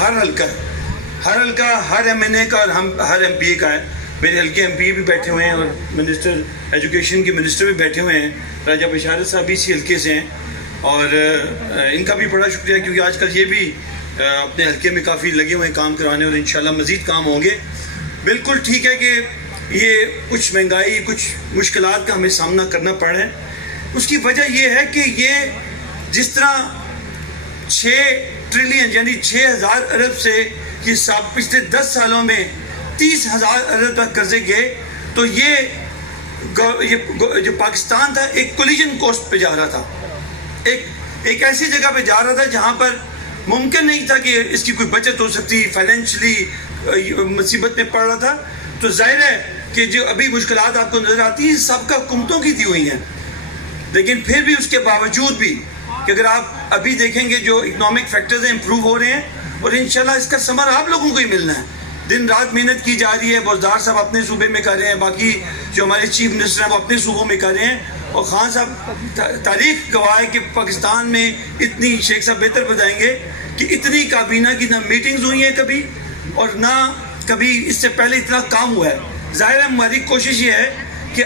ہر حلقہ ہر M N اے کا اور ہر ایم پی اے کا ہے. میرے حلقے ایم پی اے بھی بیٹھے ہوئے ہیں اور منسٹر ایجوکیشن کے منسٹر بھی بیٹھے ہوئے ہیں. راجہ بشارت صاحب بھی اسی حلقے سے ہیں اور ان کا بھی بڑا شکریہ کیونکہ آج کل یہ بھی اپنے حلقے میں کافی لگے ہوئے ہیں کام کرانے اور انشاءاللہ مزید کام ہوں گے. بالکل ٹھیک ہے کہ یہ کچھ مہنگائی کچھ مشکلات کا ہمیں سامنا کرنا پڑ رہا ہے. اس کی وجہ یہ ہے کہ یہ جس طرح 6 ٹریلین یعنی 6,000 ارب سے یہ پچھلے 10 سالوں میں 30,000 ارب تک قرضے گئے تو یہ جو پاکستان تھا ایک کولیجن کوسٹ پہ جا رہا تھا, ایک ایسی جگہ پہ جا رہا تھا جہاں پر ممکن نہیں تھا کہ اس کی کوئی بچت ہو سکتی, فائنینشلی مصیبت میں پڑ رہا تھا. تو ظاہر ہے کہ جو ابھی مشکلات آپ کو نظر آتی ہیں سب کا حکومتوں کی دی ہوئی ہیں, لیکن پھر بھی اس کے باوجود بھی کہ اگر آپ ابھی دیکھیں گے جو اکنامک فیکٹرز ہیں امپروو ہو رہے ہیں اور انشاءاللہ اس کا ثمر آپ لوگوں کو ہی ملنا ہے. دن رات محنت کی جا رہی ہے. بزدار صاحب اپنے صوبے میں کر رہے ہیں, باقی جو ہمارے چیف منسٹر ہیں وہ اپنے صوبوں میں کر رہے ہیں, اور خان صاحب تاریخ گواہ ہے کہ پاکستان میں اتنی, شیخ صاحب بہتر بتائیں گے کہ اتنی کابینہ کی نہ میٹنگز ہوئی ہیں کبھی اور نہ کبھی اس سے پہلے اتنا کام ہوا ہے. ظاہر ہے ہماری کوشش یہ ہے کہ